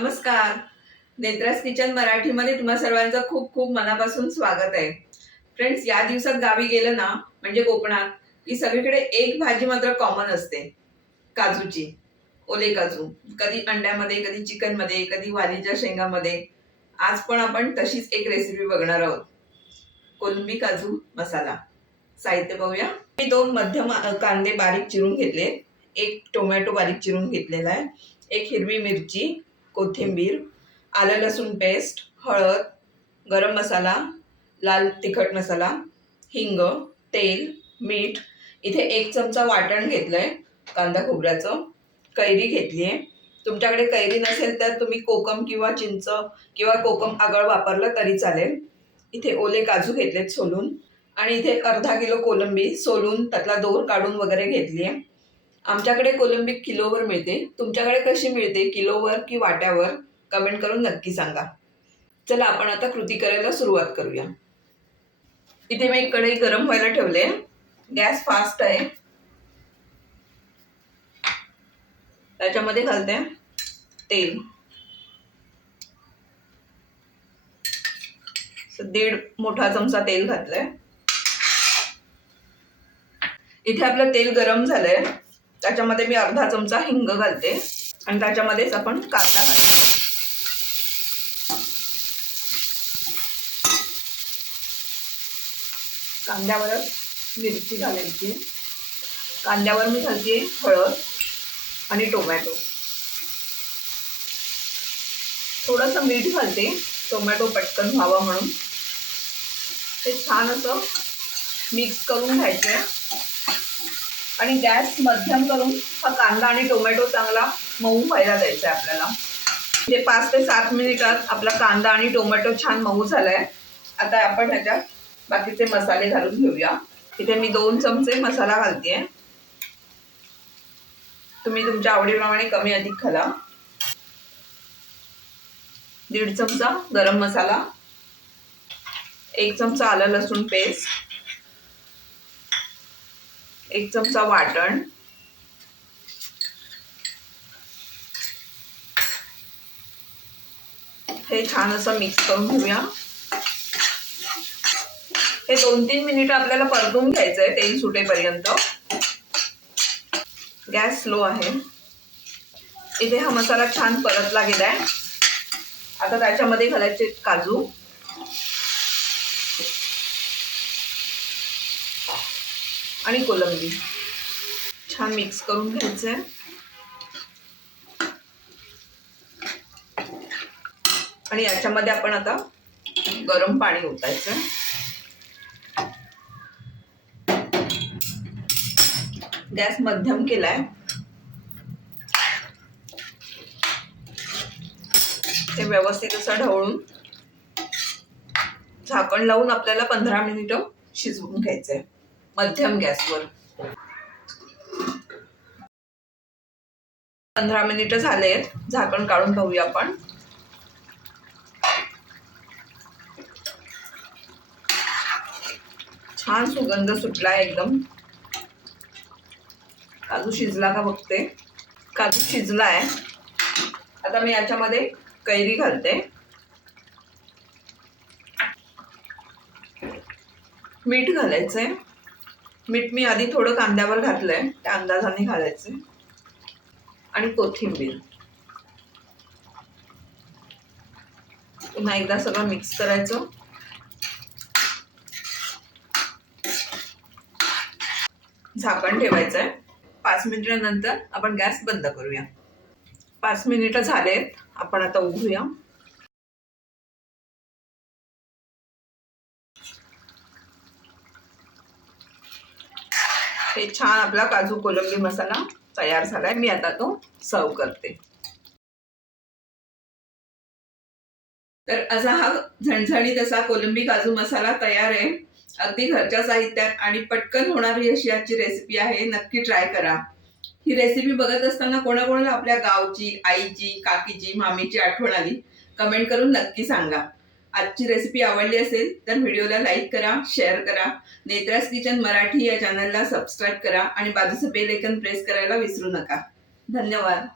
नमस्कार. नेत्रास किचन मराठीमध्ये तुम्हा सर्वांचं खूप खूप मनापासून स्वागत आहे. फ्रेंड्स या दिवसात गावी गेलं ना म्हणजे कोकणात की सगळीकडे एक भाजी मात्र कॉमन असते. काजूची. ओले काजू. कधी अंड्यामध्ये कधी चिकनमध्ये कधी वालीच्या शेंगामध्ये. आज पण आपण तशीच एक रेसिपी बघणार आहोत. कोलंबी काजू मसाला. साहित्य पाहूया मी दोन मध्यम कांदे बारीक चिरून घेतले. एक टोमॅटो बारीक चिरून घेतलेला आहे. एक हिरवी मिरची. कोथिंबीर आलं लसूण पेस्ट हळद गरम मसाला लाल तिखट मसाला हिंग तेल मीठ. इथे एक चमचा वाटण घेतलं आहे कांदा खोबऱ्याचं. कैरी घेतली आहे तुमच्याकडे कैरी नसेल तर तुम्ही कोकम किंवा चिंच किंवा कोकम आगळ वापरलं तरी चालेल. इथे ओले काजू घेतलेत सोलून. आणि इथे अर्धा किलो कोलंबी सोलून त्यातला दोर काढून वगैरे घेतली आहे आमच्याकडे कोलंबी किलोवर मिळते. तुमच्याकडे कशी मिळते? किलोवर की वाट्यावर? कमेंट करून नक्की सांगा. चला आपण आता कृती करायला सुरुवात करूया. इथे मी कढई गरम व्हायला ठेवले. गॅस फास्ट आहे. त्याच्यामध्ये घालते तेल. दीड मोठा चमचा तेल घातलंय. इथे आपलं तेल गरम झालंय. त्याच्यामध्ये मी अर्धा चमचा हिंग घालते. आणि त्याच्यामध्येच आपण कांदा घालतो कांद्यावरच मिरची घालायची. कांद्यावर मी घालते हळद आणि टोमॅटो. थोडंसं मीठ घालते टोमॅटो पटकन व्हावा म्हणून. ते छान असं मिक्स करून घ्यायचं. आहे आणि गॅस मध्यम करून हा कांदा आणि टोमॅटो चांगला मऊ व्हायला द्यायचा आहे आपल्याला. म्हणजे पाच ते सात मिनिटात आपला कांदा आणि टोमॅटो छान मऊ झालाय. आता आपण ह्याच्यात बाकीचे मसाले घालून घेऊया. इथे मी दोन चमचे मसाला घालतेय. तुम्ही तुमच्या आवडीप्रमाणे कमी अधिक घाला दीड चमचा गरम मसाला. एक चमचा आलं लसूण पेस्ट. एक चमचा वाटण. हे छान असं मिक्स करून घेऊया. हे दोन तीन मिनिट आपल्याला परतून घ्यायचं आहे तेल सुटेपर्यंत. गॅस स्लो आहे. इथे हा मसाला छान परतला गेलाय. आता त्याच्यामध्ये घालायचे काजू. आणि कोलंबी. छान मिक्स करून घ्यायचं आहे आणि याच्यामध्ये आपण आता गरम पाणी ओतायचं गॅस मध्यम केलाय. ते व्यवस्थित असं ढवळून झाकण लावून आपल्याला पंधरा मिनिटं शिजवून घ्यायचंय. मध्यम गॅसवर. पंधरा मिनिटं झालेत झाकण काढून पाहूया आपण. छान सुगंध सुटलाय एकदम. काजू शिजला का बघते. काजू शिजलाय. आता मी याच्यामध्ये कैरी घालते. मीठ घालायचंय. मीठ मी आधी थोडं कांद्यावर घातलंय. त्या अंदाजाने घालायचं. आणि कोथिंबीर. पुन्हा एकदा सगळं मिक्स करायचं. झाकण ठेवायचं आहे पाच मिनिटानंतर आपण गॅस बंद करूया. पाच मिनिटं झालेत. आपण आता उघडूया. हे छान आपला काजू कोलंबी मसाला तयार झालाय. मी आता तो सर्व करते. तर असा हा झणझणीत असा कोलंबी काजू मसाला तयार आहे. अगदी घरच्या साहित्यात आणि पटकन होणारी अशी आजची रेसिपी आहे. नक्की ट्राय करा. ही रेसिपी बघत असताना कोणाकोणाला आपल्या गावची आईची काकीची मामीची आठवण आली? कमेंट करून नक्की सांगा. आजची रेसिपी आवडली असेल तर व्हिडिओला लाईक करा शेअर करा. नेत्रास किचन मराठी या चॅनलला सबस्क्राईब करा आणि बाजूचं बेल ऐकन प्रेस करायला विसरू नका. धन्यवाद.